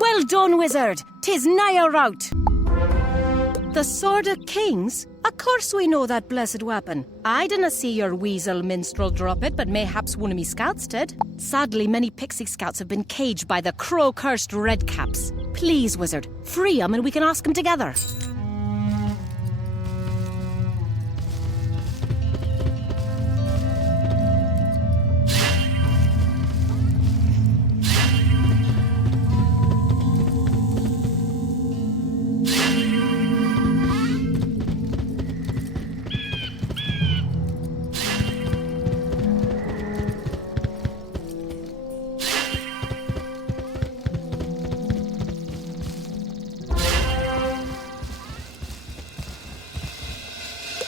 Well done, wizard. 'Tis nigh a rout. The Sword of Kings? Of course we know that blessed weapon. I didn't see your weasel minstrel drop it, but mayhaps one of me scouts did. Sadly, many pixie scouts have been caged by the crow-cursed redcaps. Please, wizard, free 'em and we can ask 'em together.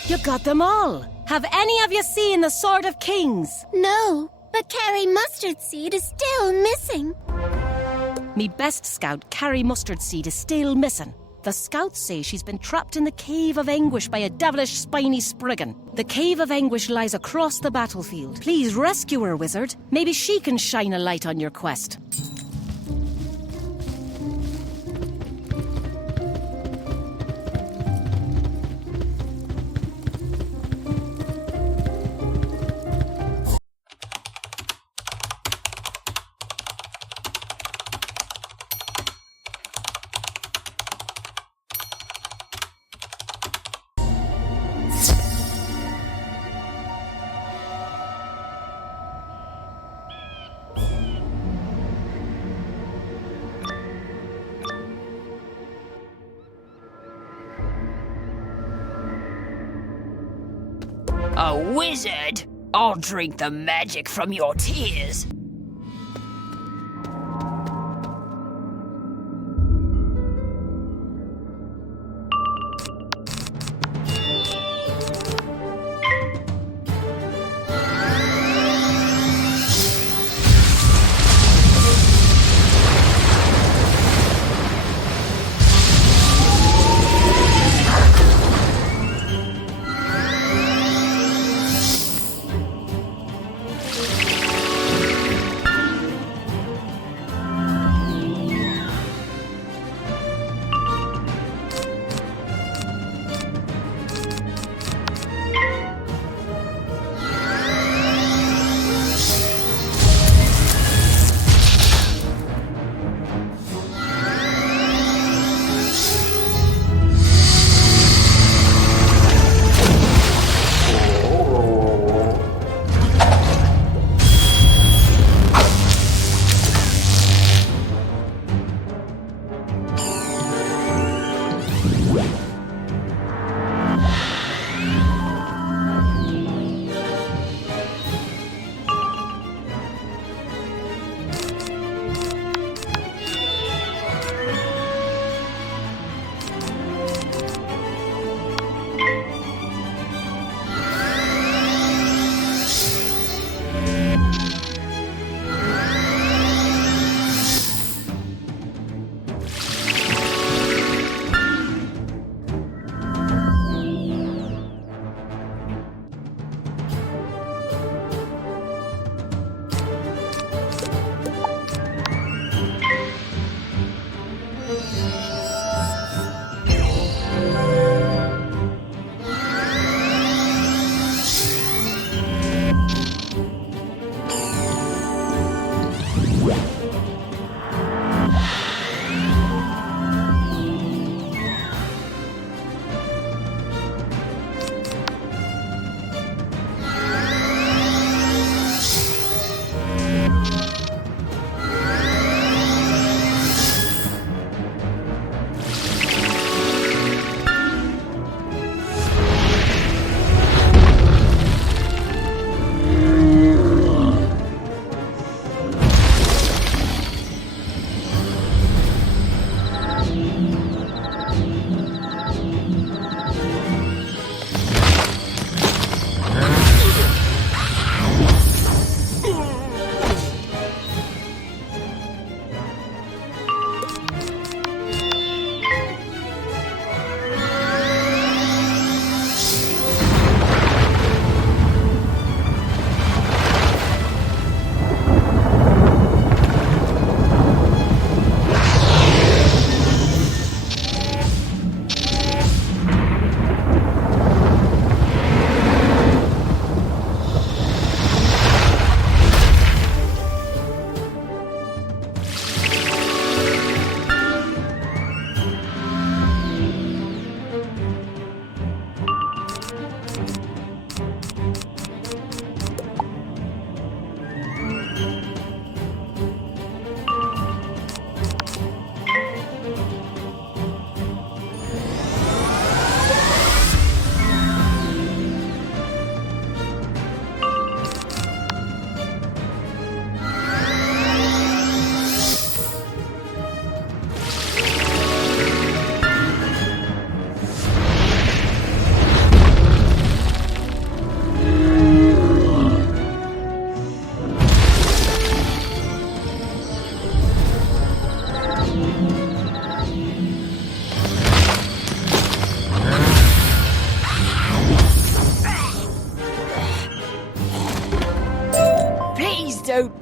You got them all. Have any of you seen the Sword of Kings? No, but Carrie Mustard Seed is still missing. Me best scout, Carrie Mustard Seed, is still missing. The scouts say she's been trapped in the Cave of Anguish by a devilish spiny spriggan. The Cave of Anguish lies across the battlefield. Please rescue her, wizard. Maybe she can shine a light on your quest. A wizard? I'll drink the magic from your tears.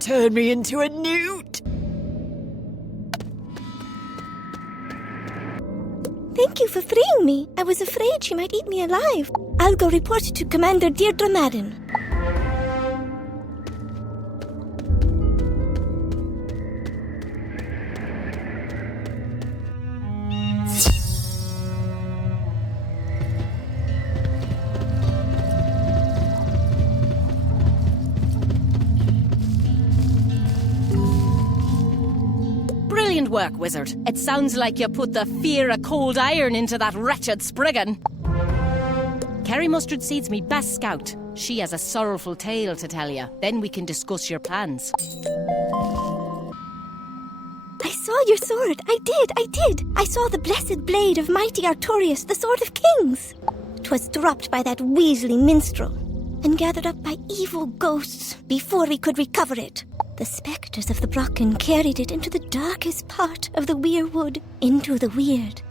turn me into a newt. Thank you for freeing me. I was afraid she might eat me alive. I'll go report it to Commander Deirdre Madden. Brilliant work, wizard. It sounds like you put the fear of cold iron into that wretched Spriggan. Kerry Mustard Seed's me best scout. She has a sorrowful tale to tell you. Then we can discuss your plans. I saw your sword. I did. I saw the blessed blade of mighty Artorius, the sword of kings. 'Twas dropped by that weaselly minstrel and gathered up by evil ghosts before we could recover it. The spectres of the Brocken carried it into the darkest part of the weirwood, into the weird.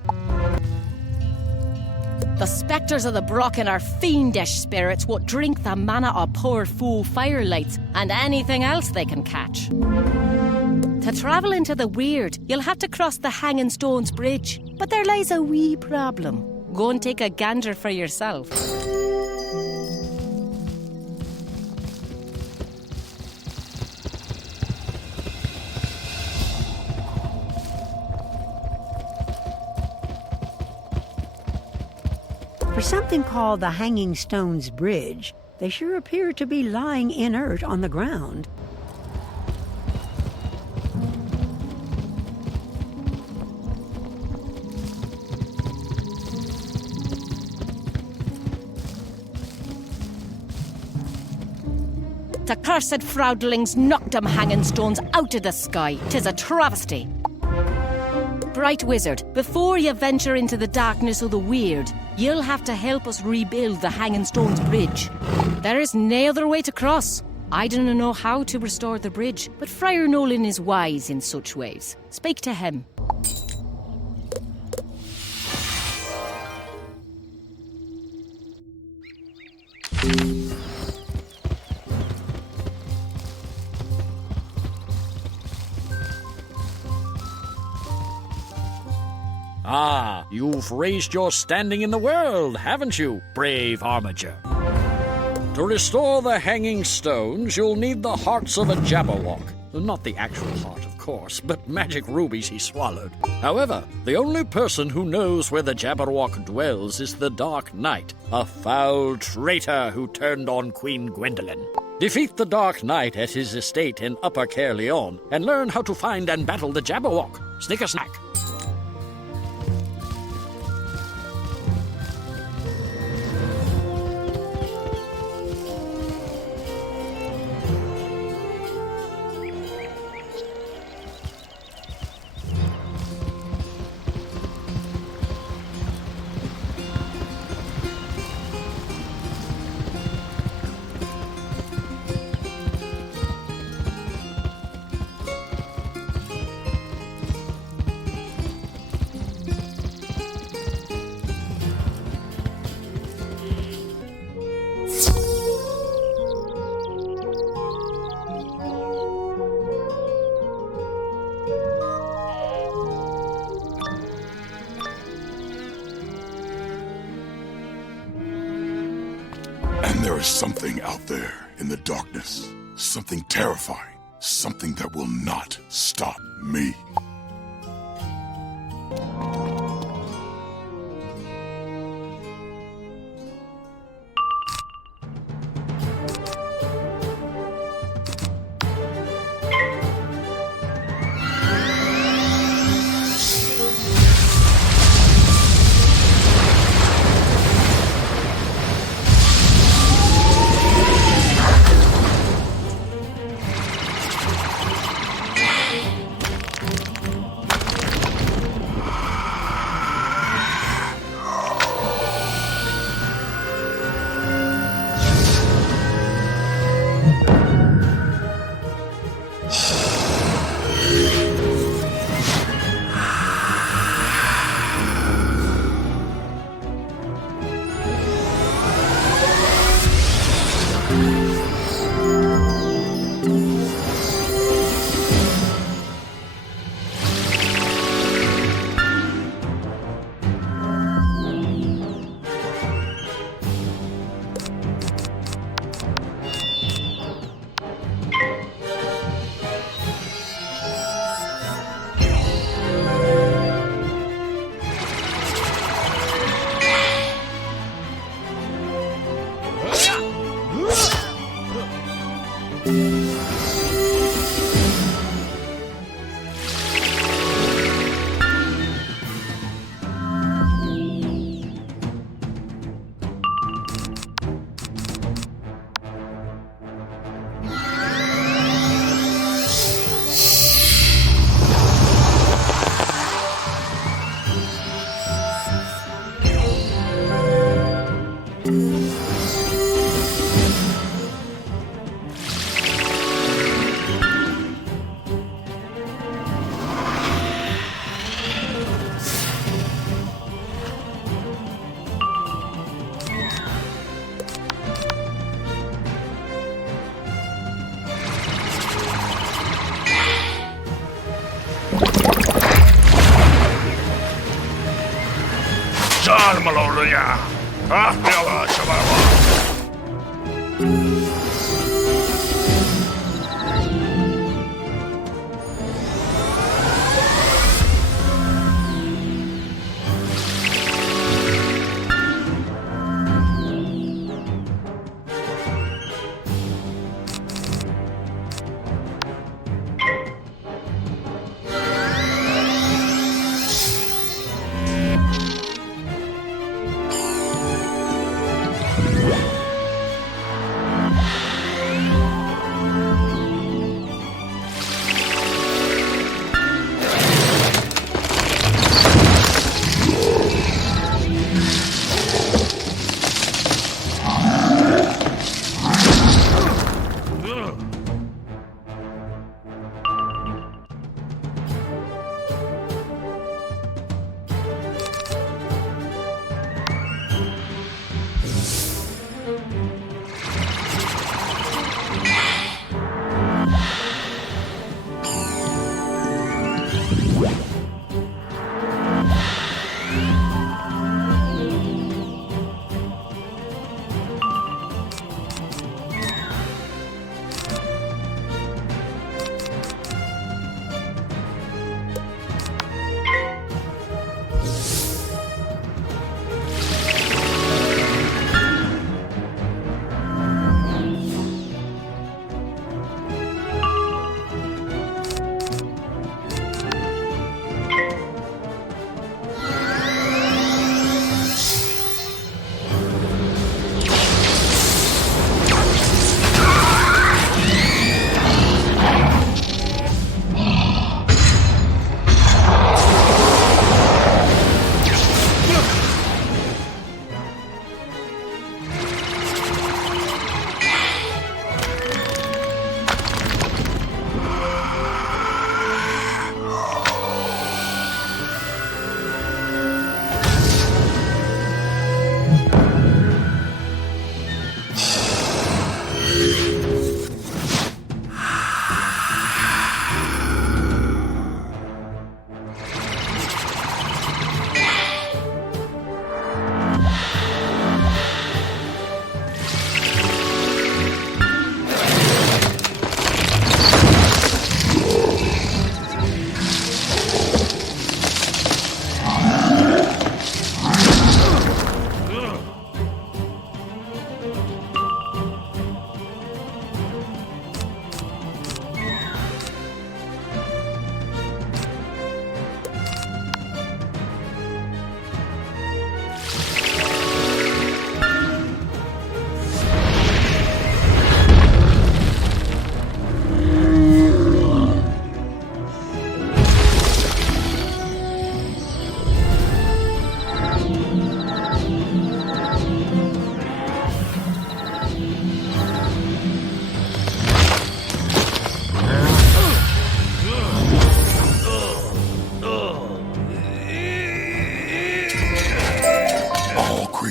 The spectres of the Brocken are fiendish spirits what drink the mana of poor fool firelights and anything else they can catch. To travel into the weird, you'll have to cross the Hanging Stones Bridge. But there lies a wee problem. Go and take a gander for yourself. For something called the Hanging Stones Bridge, they sure appear to be lying inert on the ground. The cursed Froudlings knocked them hanging stones out of the sky. 'Tis a travesty. Bright Wizard, before you venture into the darkness of the weird, you'll have to help us rebuild the Hanging Stones Bridge. There is no other way to cross. I don't know how to restore the bridge, but Friar Nolan is wise in such ways. Speak to him. Ah, you've raised your standing in the world, haven't you, brave Armiger? To restore the hanging stones, you'll need the hearts of a Jabberwock. Not the actual heart, of course, but magic rubies he swallowed. However, the only person who knows where the Jabberwock dwells is the Dark Knight, a foul traitor who turned on Queen Gwendolen. Defeat the Dark Knight at his estate in Upper Caerleon and learn how to find and battle the Jabberwock. Snicker-snack. There is something out there in the darkness, something terrifying, something that will not stop me.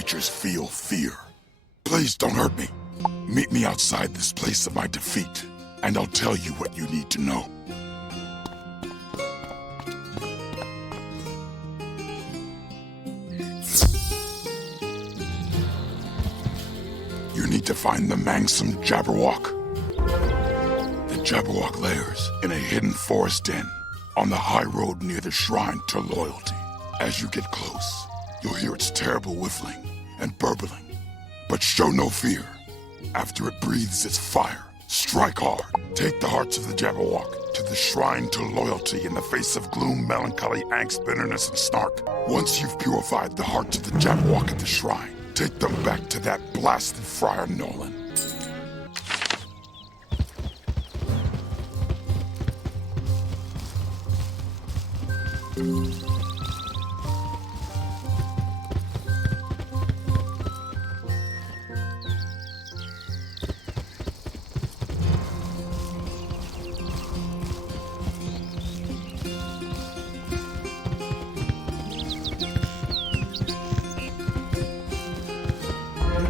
creatures feel fear. Please don't hurt me. Meet me outside this place of my defeat, and I'll tell you what you need to know. You need to find the Mangsome Jabberwock. The Jabberwock lairs in a hidden forest den on the high road near the shrine to loyalty. As you get close, you'll hear its terrible whiffling and burbling. But show no fear. After it breathes its fire, strike hard. Take the hearts of the Jabberwock to the shrine to loyalty in the face of gloom, melancholy, angst, bitterness, and snark. Once you've purified the hearts of the Jabberwock at the shrine, take them back to that blasted Friar Nolan.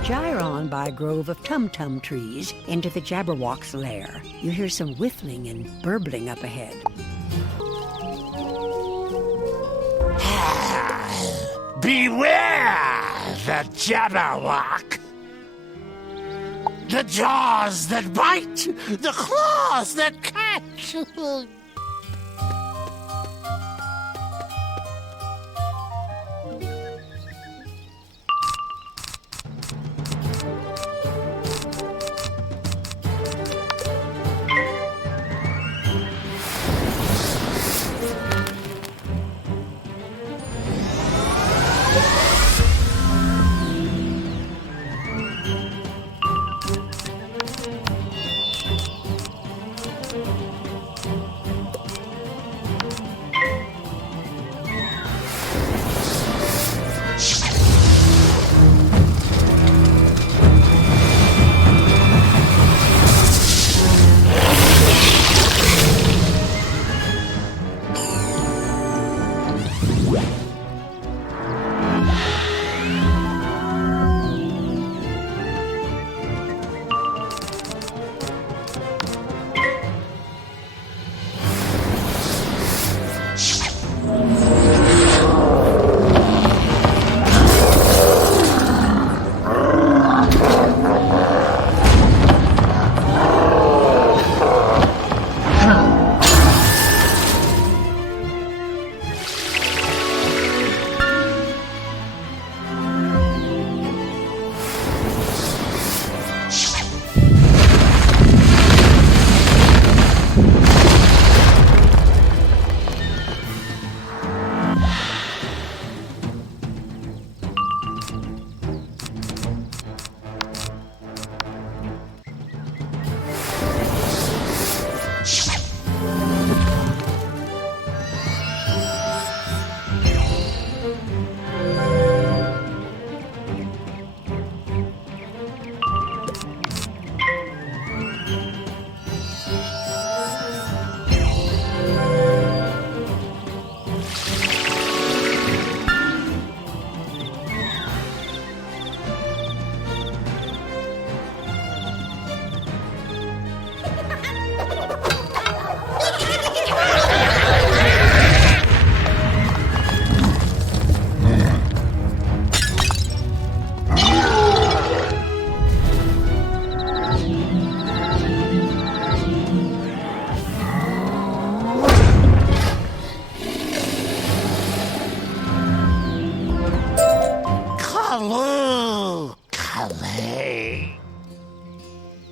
Gyre on by a grove of tum-tum trees into the Jabberwock's lair. You hear some whiffling and burbling up ahead. Beware the Jabberwock! The jaws that bite, the claws that catch.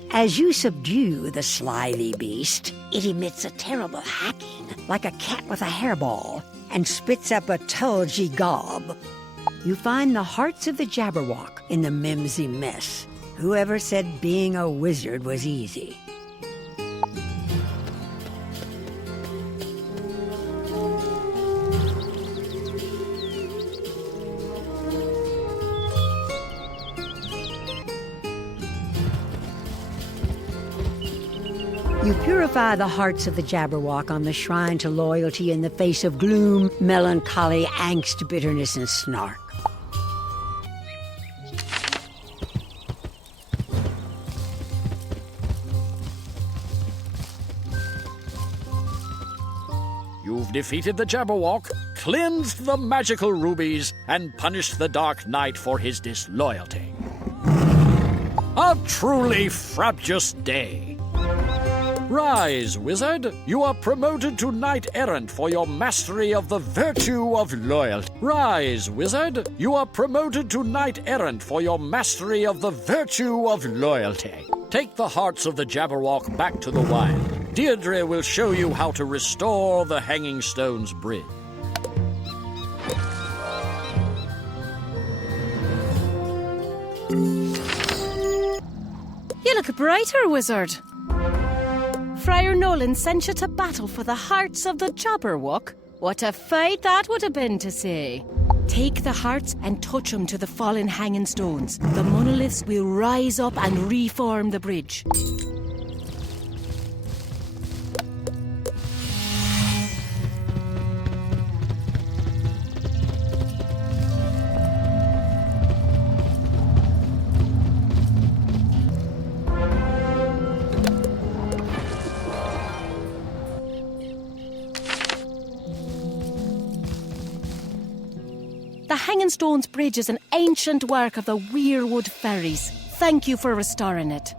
As you subdue the slithy beast, it emits a terrible hacking, like a cat with a hairball, and spits up a tulgy gob. You find the hearts of the Jabberwock in the mimsy mess. Whoever said being a wizard was easy? You purify the hearts of the Jabberwock on the shrine to loyalty in the face of gloom, melancholy, angst, bitterness, and snark. You've defeated the Jabberwock, cleansed the magical rubies, and punished the Dark Knight for his disloyalty. A truly frabjous day. Rise, wizard! You are promoted to knight-errant for your mastery of the virtue of loyalty. Rise, wizard! You are promoted to knight-errant for your mastery of the virtue of loyalty. Take the hearts of the Jabberwock back to the wild. Deirdre will show you how to restore the Hanging Stones Bridge. You look brighter, wizard. Friar Nolan sent you to battle for the hearts of the Jabberwock. What a fight that would have been to see. Take the hearts and touch them to the fallen hanging stones. The monoliths will rise up and reform the bridge. The Hanging Stones Bridge is an ancient work of the Weirwood Fairies. Thank you for restoring it.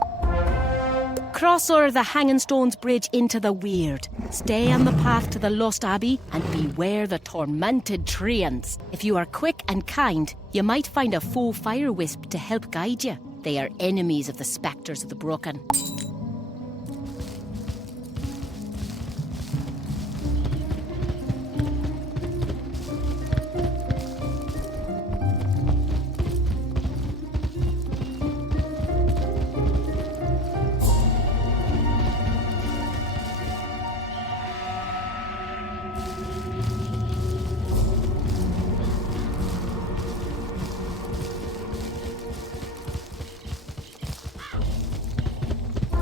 Cross o'er the Hanging Stones Bridge into the Weird. Stay on the path to the Lost Abbey and beware the tormented treants. If you are quick and kind, you might find a faux fire wisp to help guide you. They are enemies of the spectres of the broken.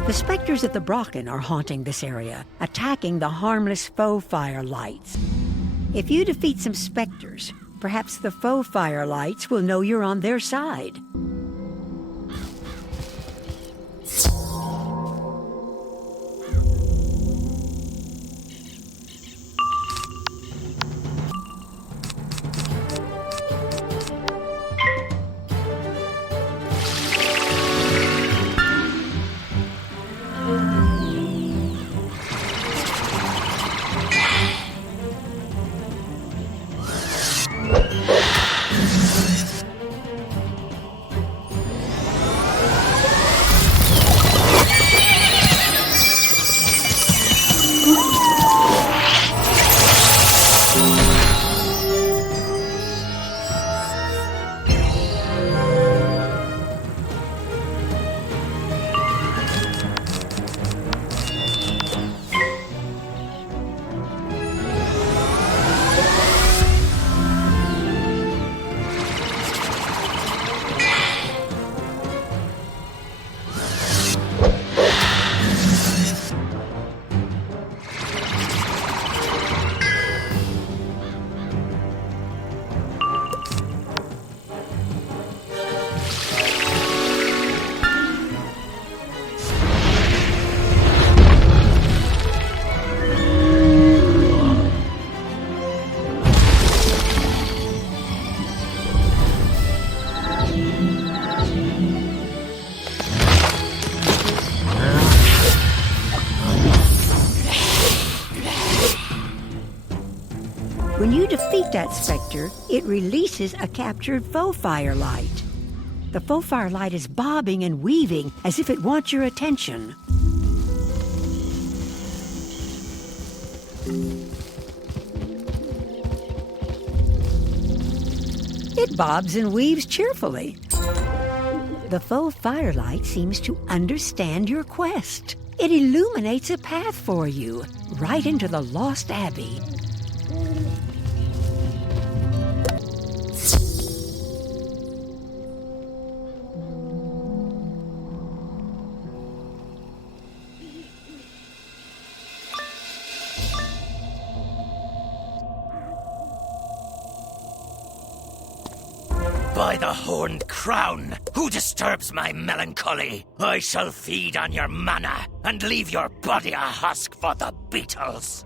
The spectres of the Brocken are haunting this area, attacking the harmless faux fire lights. If you defeat some spectres, perhaps the faux fire lights will know you're on their side. When you defeat that spectre, it releases a captured faux fire light. The faux fire light is bobbing and weaving as if it wants your attention. It bobs and weaves cheerfully. The faux firelight seems to understand your quest. It illuminates a path for you, right into the Lost Abbey. By the horned crown, who disturbs my melancholy? I shall feed on your mana and leave your body a husk for the beetles.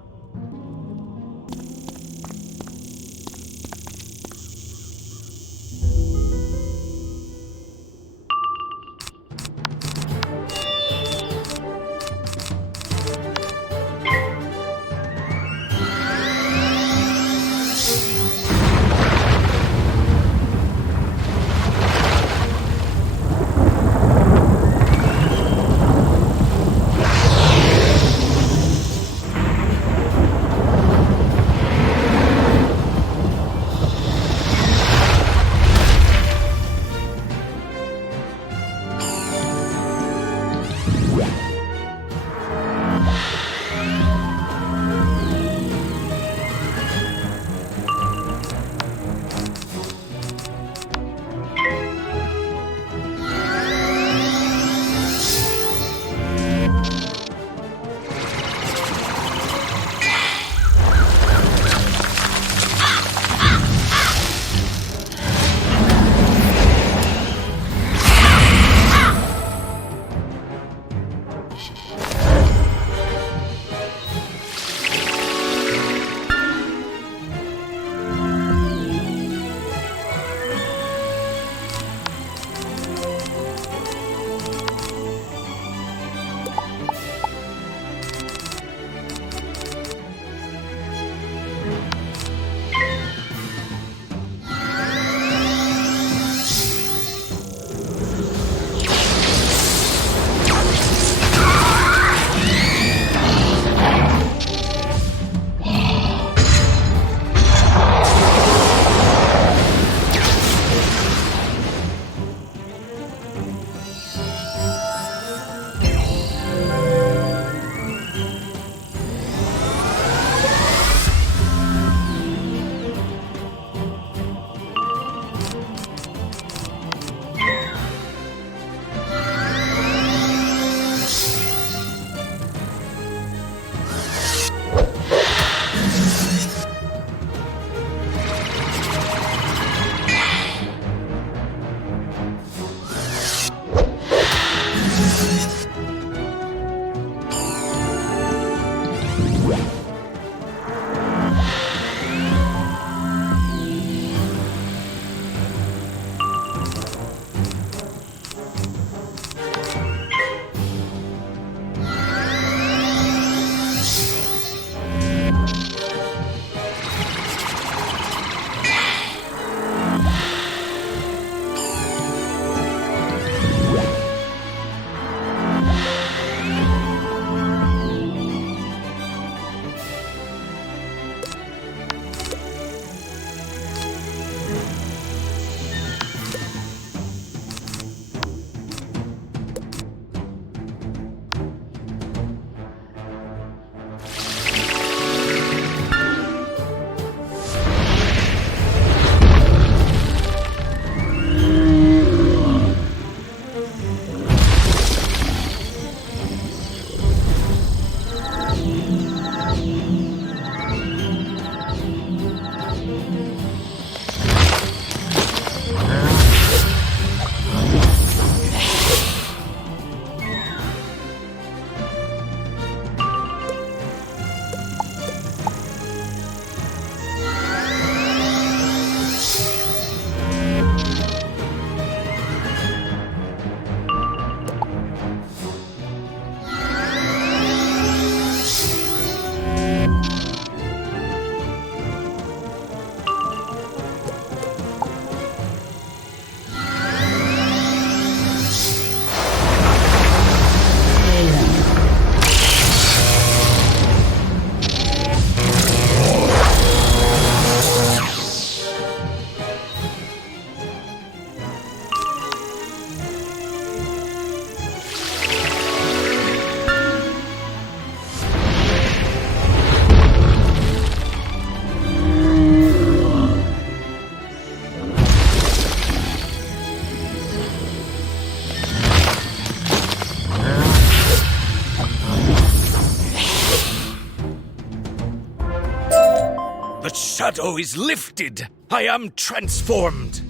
shadow is lifted. I am transformed.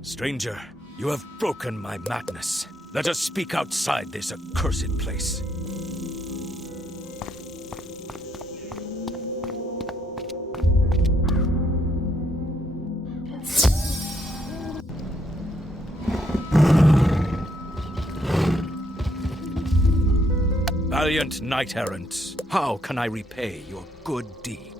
Stranger, you have broken my madness. Let us speak outside this accursed place. Valiant knight-errant, how can I repay your good deed?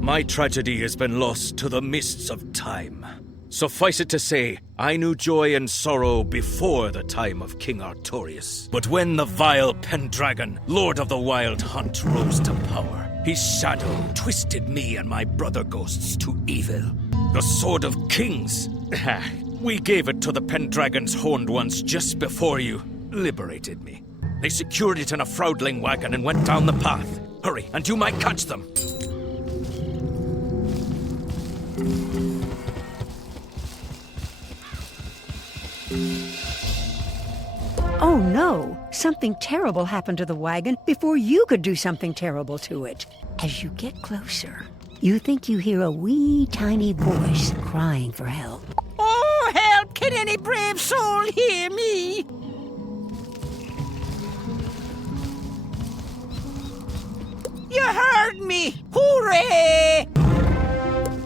My tragedy has been lost to the mists of time. Suffice it to say, I knew joy and sorrow before the time of King Artorius. But when the vile Pendragon, Lord of the Wild Hunt, rose to power, his shadow twisted me and my brother ghosts to evil. The Sword of Kings. We gave it to the Pendragon's horned ones just before you liberated me. They secured it in a Froudling wagon and went down the path. Hurry, and you might catch them. Oh no! Something terrible happened to the wagon before you could do something terrible to it. As you get closer, you think you hear a wee tiny voice crying for help. Oh, help! Can any brave soul hear me? You heard me! Hooray!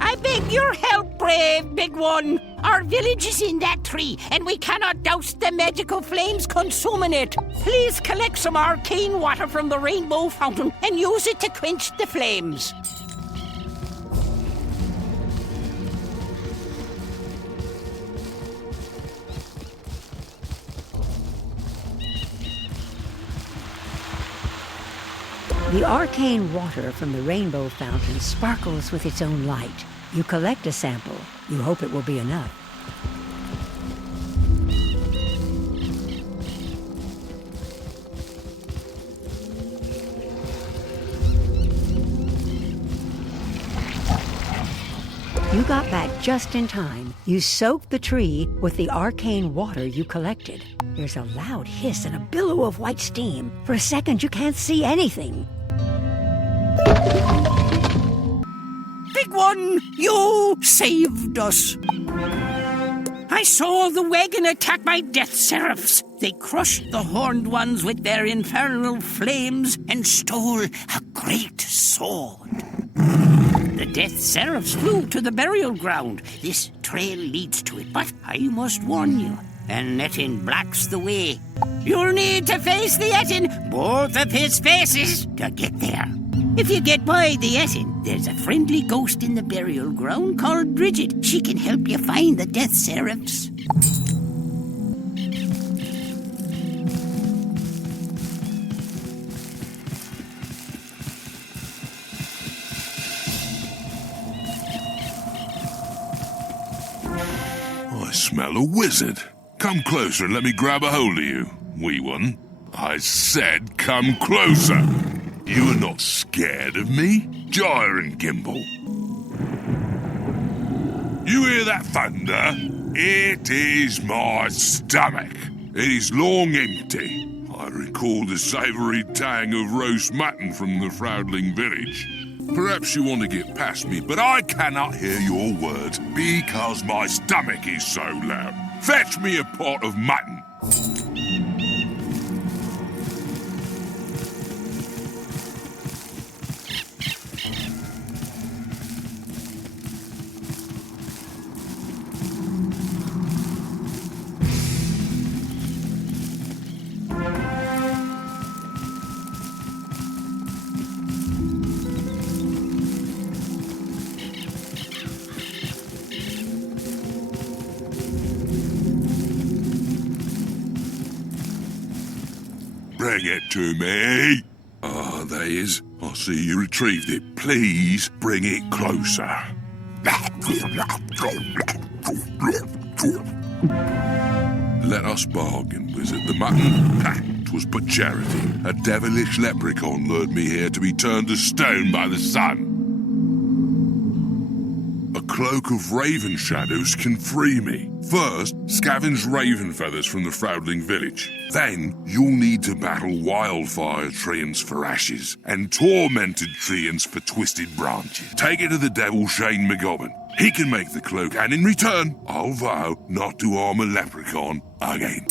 I beg your help, brave big one. Our village is in that tree, and we cannot douse the magical flames consuming it. Please collect some arcane water from the rainbow fountain and use it to quench the flames. The arcane water from the rainbow fountain sparkles with its own light. You collect a sample. You hope it will be enough. You got back just in time. You soaked the tree with the arcane water you collected. There's a loud hiss and a billow of white steam. For a second, you can't see anything. Big one, you saved us. I saw the wagon attacked by death seraphs. They crushed the horned ones with their infernal flames and stole a great sword. The death seraphs flew to the burial ground. This trail leads to it, but I must warn you, an Etin blocks the way. You'll need to face the Etin, both of his faces, to get there. If you get by the Etin, there's a friendly ghost in the burial ground called Bridget. She can help you find the death seraphs. I smell a wizard. Come closer and let me grab a hold of you, wee one. I said come closer. You are not scared of me, Gyre and Gimble. You hear that thunder? It is my stomach. It is long empty. I recall the savoury tang of roast mutton from the Froudling village. Perhaps you want to get past me, but I cannot hear your words because my stomach is so loud. Fetch me a pot of mutton. Bring it to me. Ah, there he is. I see you retrieved it. Please bring it closer. Let us bargain, wizard. The mutton? 'Twas but charity. A devilish leprechaun lured me here to be turned to stone by the sun. A cloak of raven shadows can free me. First, scavenge raven feathers from the Froudling village. Then, you'll need to battle wildfire treants for ashes and tormented treants for twisted branches. Take it to the devil Shane McGowan. He can make the cloak, and in return, I'll vow not to harm a leprechaun again.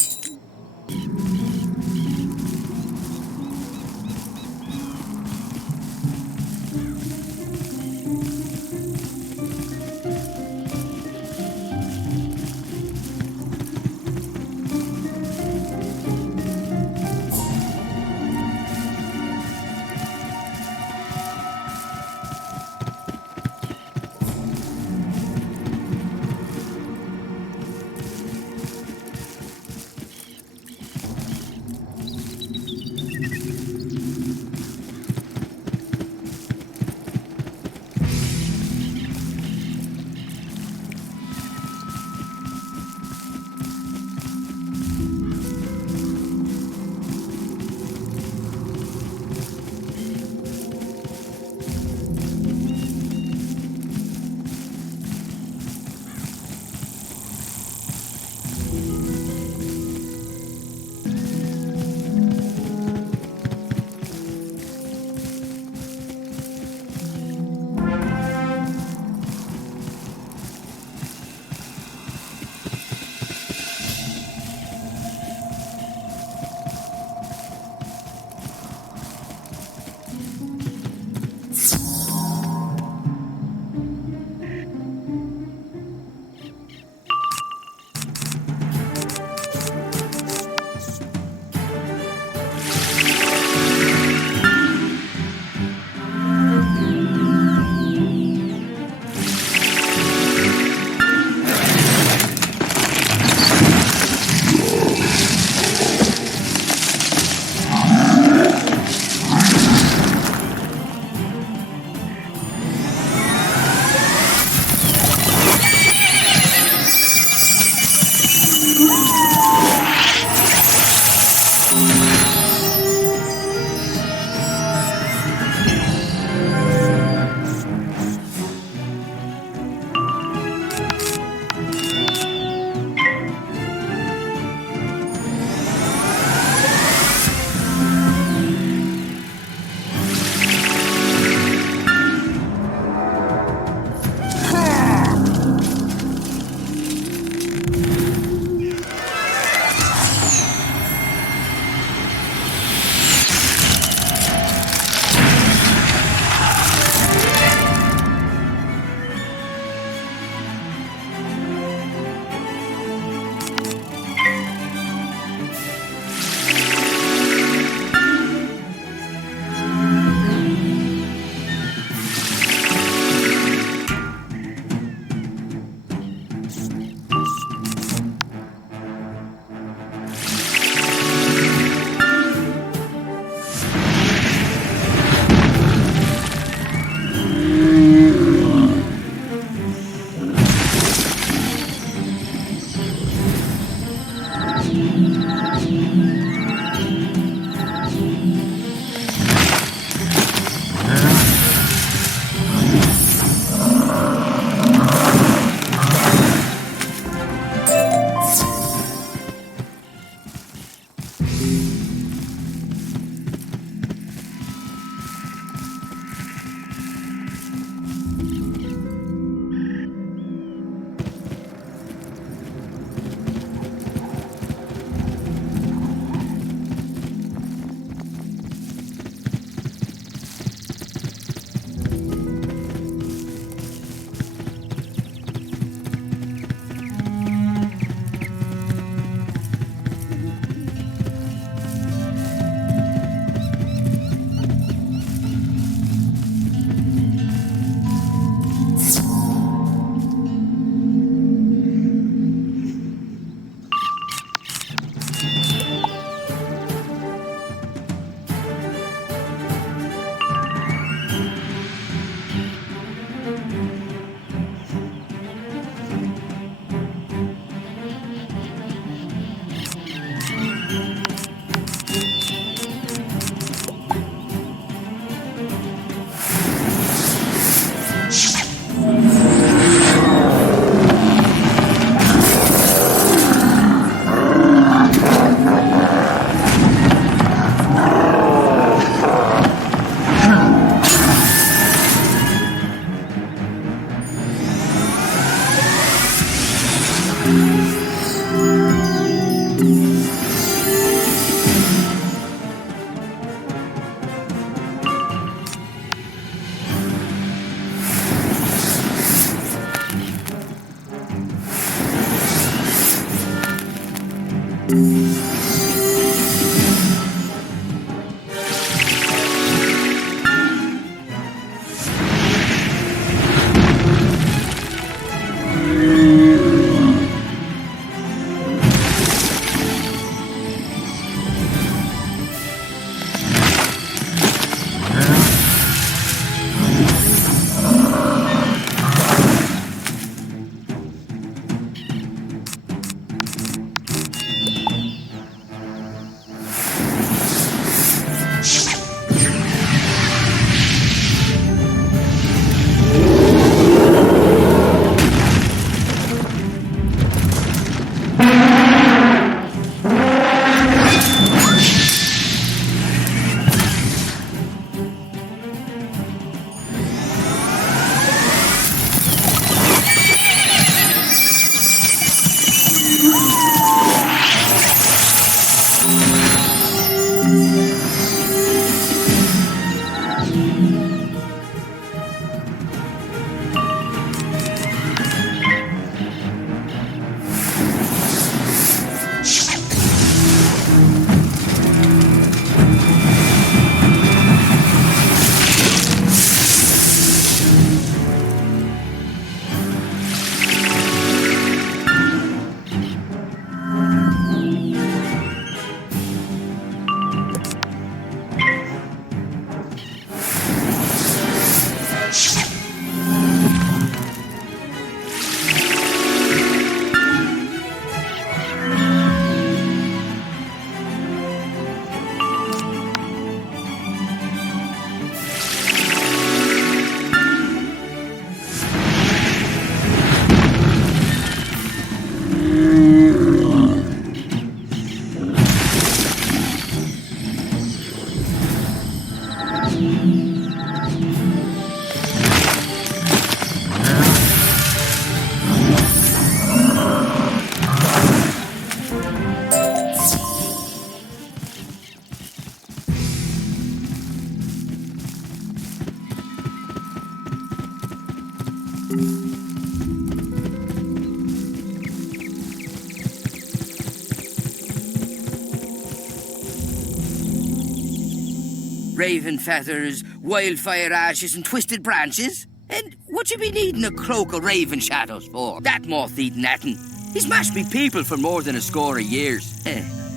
Raven feathers, wildfire ashes, and twisted branches? And what you be needing a cloak of raven shadows for? That moth-eating natin. He's mashed me people for more than a score of years.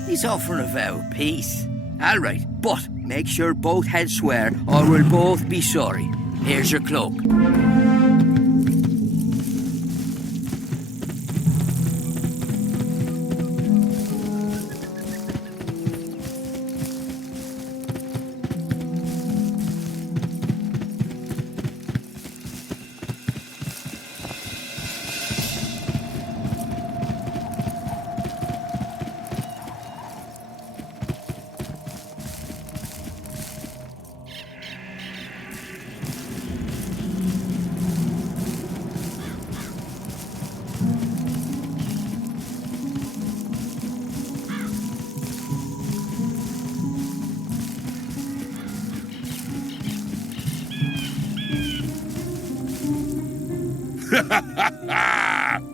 He's offering a vow of peace. All right, but make sure both heads swear or we'll both be sorry. Here's your cloak.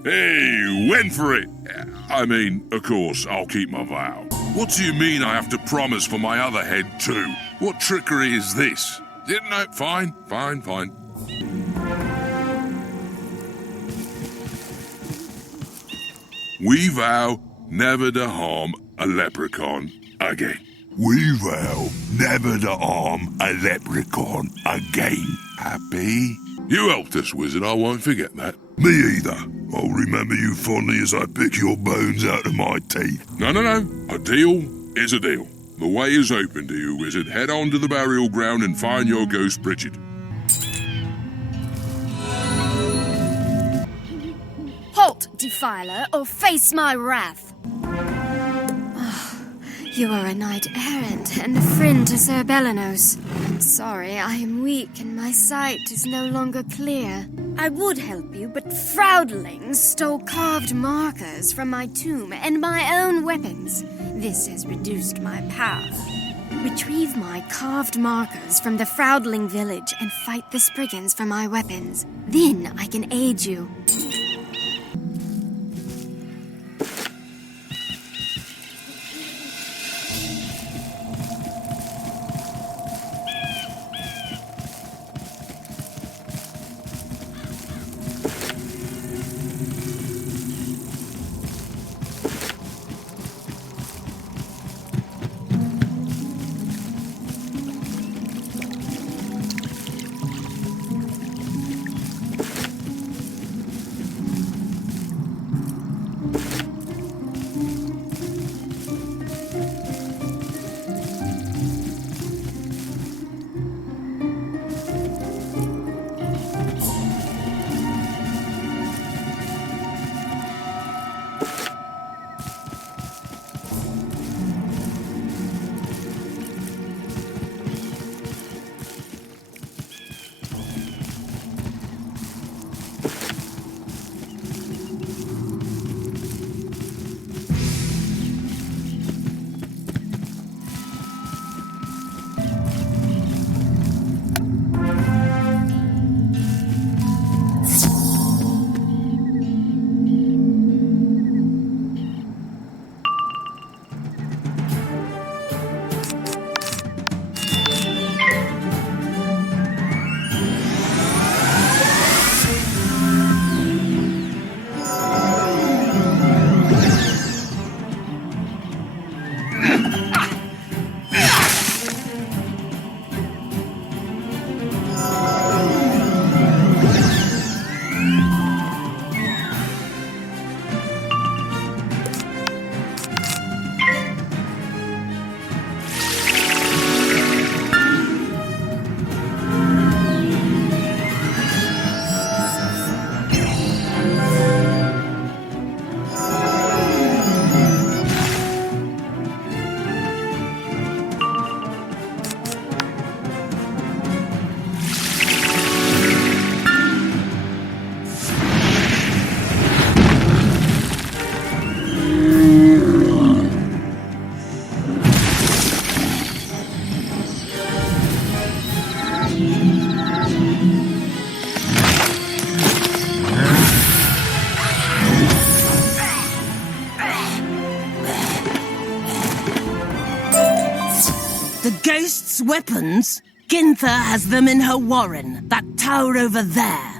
Hey, went for it. I mean, of course, I'll keep my vow. What do you mean I have to promise for my other head too? What trickery is this? Didn't I? Fine. We vow never to harm a leprechaun again. We vow never to harm a leprechaun again. Happy? You helped us, wizard. I won't forget that. Me either. I'll remember you fondly as I pick your bones out of my teeth. No. A deal is a deal. The way is open to you, wizard. Head on to the burial ground and find your ghost, Bridget. Halt, defiler, or face my wrath. You are a knight-errant and a friend to Sir Belenos. I'm sorry, I am weak and my sight is no longer clear. I would help you, but Froudlings stole carved markers from my tomb and my own weapons. This has reduced my power. Retrieve my carved markers from the Froudling village and fight the Spriggans for my weapons. Then I can aid you. Nice weapons. Ginther has them in her warren, that tower over there.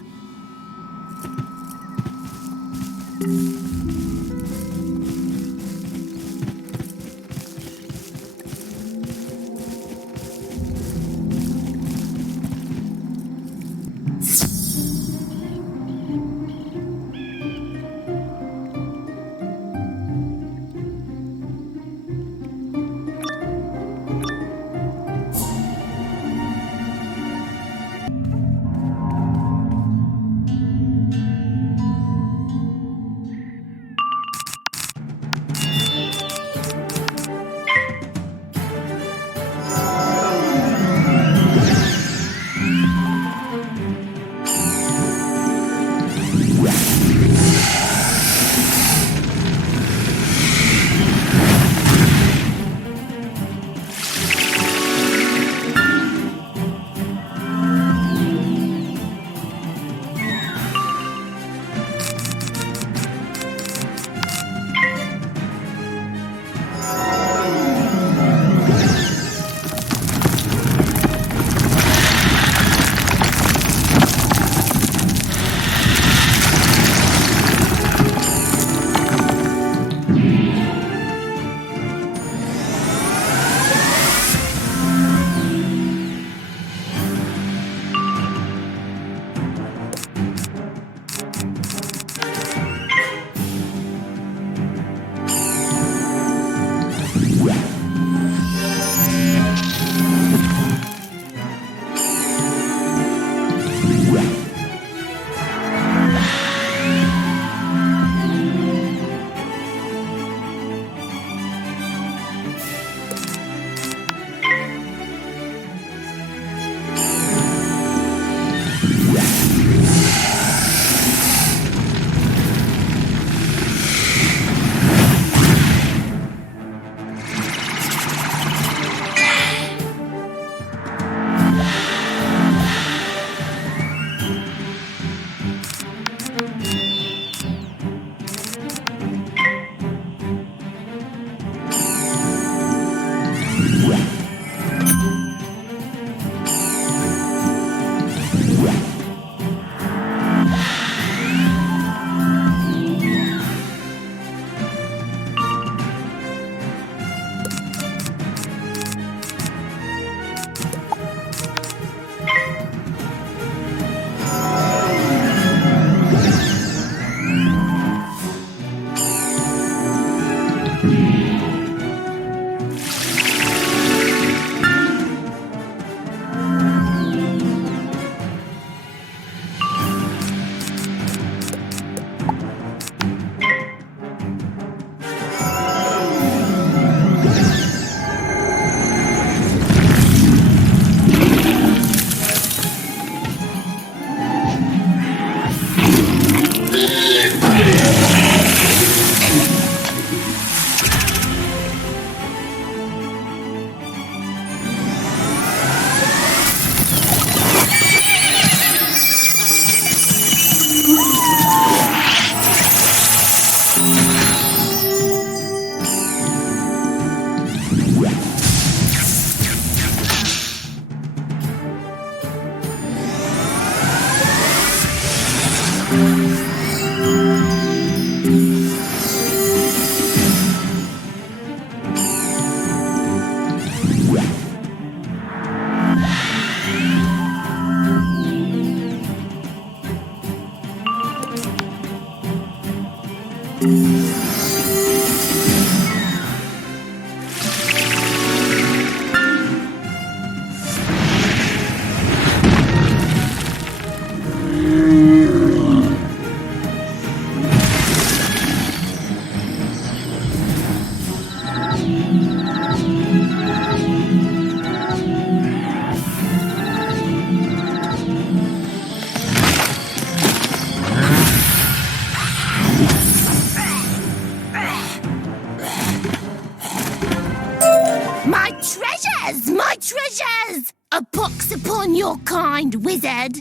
My treasures! A pox upon your kind, wizard!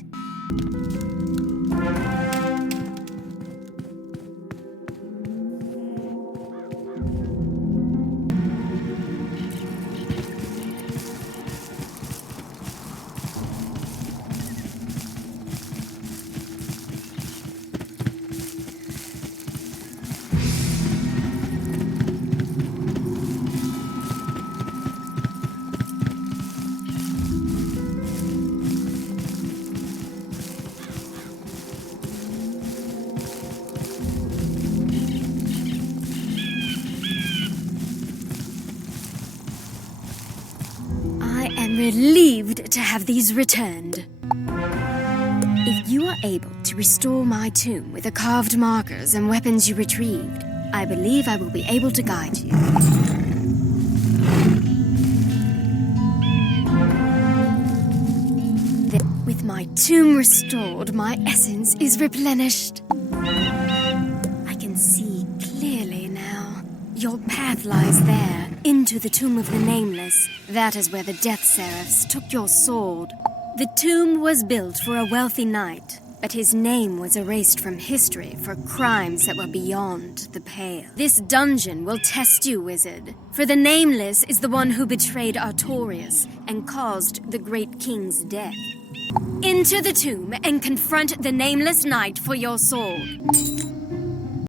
relieved to have these returned. If you are able to restore my tomb with the carved markers and weapons you retrieved, I believe I will be able to guide you. With my tomb restored, my essence is replenished. I can see clearly now. Your path lies there, into the tomb of the Nameless. That is where the Death Seraphs took your sword. The tomb was built for a wealthy knight, but his name was erased from history for crimes that were beyond the pale. This dungeon will test you, wizard, for the Nameless is the one who betrayed Artorias and caused the great king's death. Into the tomb and confront the Nameless Knight for your sword.